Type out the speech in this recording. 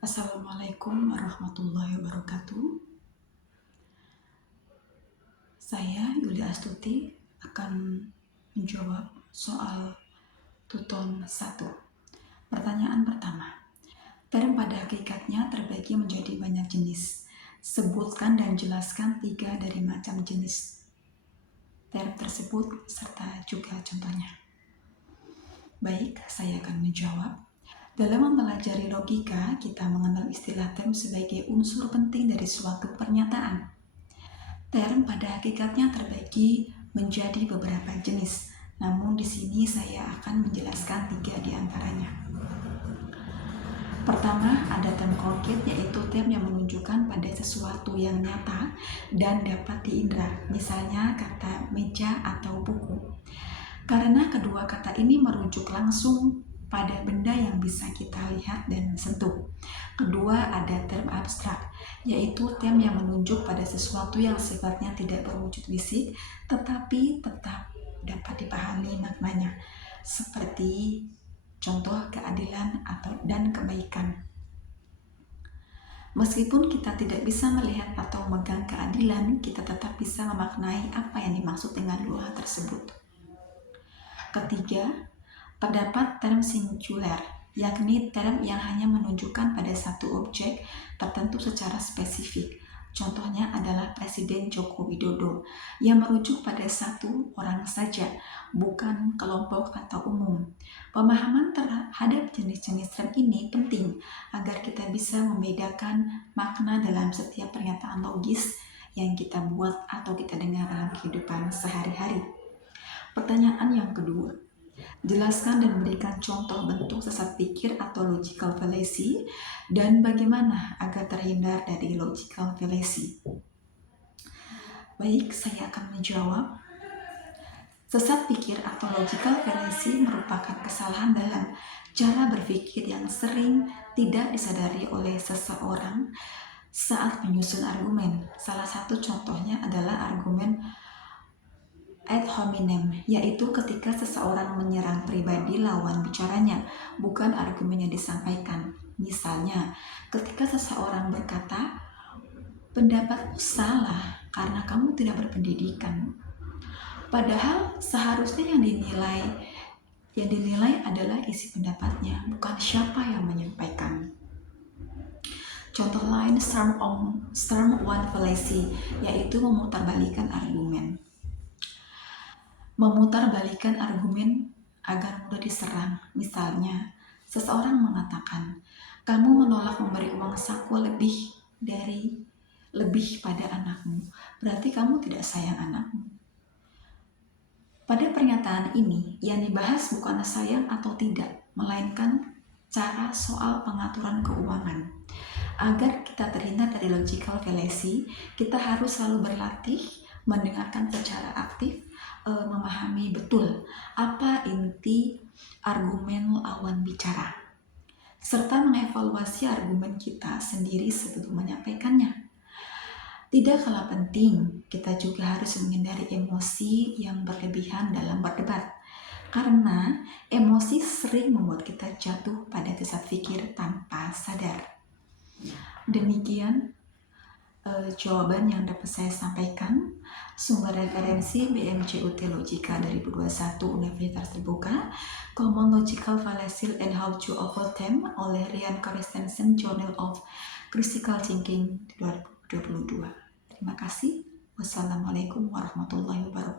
Assalamualaikum warahmatullahi wabarakatuh. Saya Yulia Astuti akan menjawab soal Tuton 1. Pertanyaan pertama. Term pada hakikatnya terbagi menjadi banyak jenis. Sebutkan dan jelaskan 3 dari macam jenis term tersebut serta juga contohnya. Baik, saya akan menjawab. Dalam mempelajari logika, kita mengenal istilah term sebagai unsur penting dari suatu pernyataan. Term pada hakikatnya terbagi menjadi beberapa jenis, namun di sini saya akan menjelaskan 3 di antaranya. Pertama, ada term konkret, yaitu term yang menunjukkan pada sesuatu yang nyata dan dapat diindra, misalnya kata meja atau buku. Karena kedua kata ini merujuk langsung pada benda yang bisa kita lihat dan sentuh. Kedua, ada term abstrak, yaitu term yang menunjuk pada sesuatu yang sifatnya tidak berwujud fisik, tetapi tetap dapat dipahami maknanya, seperti contoh keadilan dan kebaikan. Meskipun kita tidak bisa melihat atau memegang keadilan, kita tetap bisa memaknai apa yang dimaksud dengan dua hal tersebut. Ketiga, terdapat term singular, yakni term yang hanya menunjukkan pada satu objek tertentu secara spesifik. Contohnya adalah Presiden Joko Widodo, yang merujuk pada satu orang saja, bukan kelompok atau umum. Pemahaman terhadap jenis-jenis term ini penting agar kita bisa membedakan makna dalam setiap pernyataan logis yang kita buat atau kita dengar dalam kehidupan sehari-hari. Pertanyaan yang kedua, jelaskan dan berikan contoh bentuk sesat pikir atau logical fallacy dan bagaimana agar terhindar dari logical fallacy. Baik, saya akan menjawab. Sesat pikir atau logical fallacy merupakan kesalahan dalam cara berpikir yang sering tidak disadari oleh seseorang saat menyusun argumen. Salah satu contohnya adalah argumen ad hominem, yaitu ketika seseorang menyerang pribadi lawan bicaranya, bukan argumen yang disampaikan. Misalnya, ketika seseorang berkata, pendapatmu salah karena kamu tidak berpendidikan. Padahal seharusnya yang dinilai adalah isi pendapatnya, bukan siapa yang menyampaikan. Contoh lain, storm one fallacy, yaitu memutarbalikan argumen. Memutarbalikan argumen agar mudah diserang. Misalnya, seseorang mengatakan, kamu menolak memberi uang saku lebih pada anakmu, berarti kamu tidak sayang anakmu. Pada pernyataan ini, yang dibahas bukan sayang atau tidak, melainkan cara soal pengaturan keuangan. Agar kita terhindar dari logical fallacy, kita harus selalu berlatih mendengarkan secara aktif, memahami betul apa inti argumen lawan bicara, serta mengevaluasi argumen kita sendiri sebelum menyampaikannya. Tidak kalah penting, kita juga harus menghindari emosi yang berlebihan dalam berdebat, karena emosi sering membuat kita jatuh pada sesat pikir tanpa sadar. Demikian jawaban yang dapat saya sampaikan. Sumber referensi BMJUT Logika 2021 Universitas Terbuka, Common Logical Fallacy and How to Avoid Them oleh Ryan Christensen, Journal of Critical Thinking 2022. Terima kasih. Wassalamualaikum warahmatullahi wabarakatuh.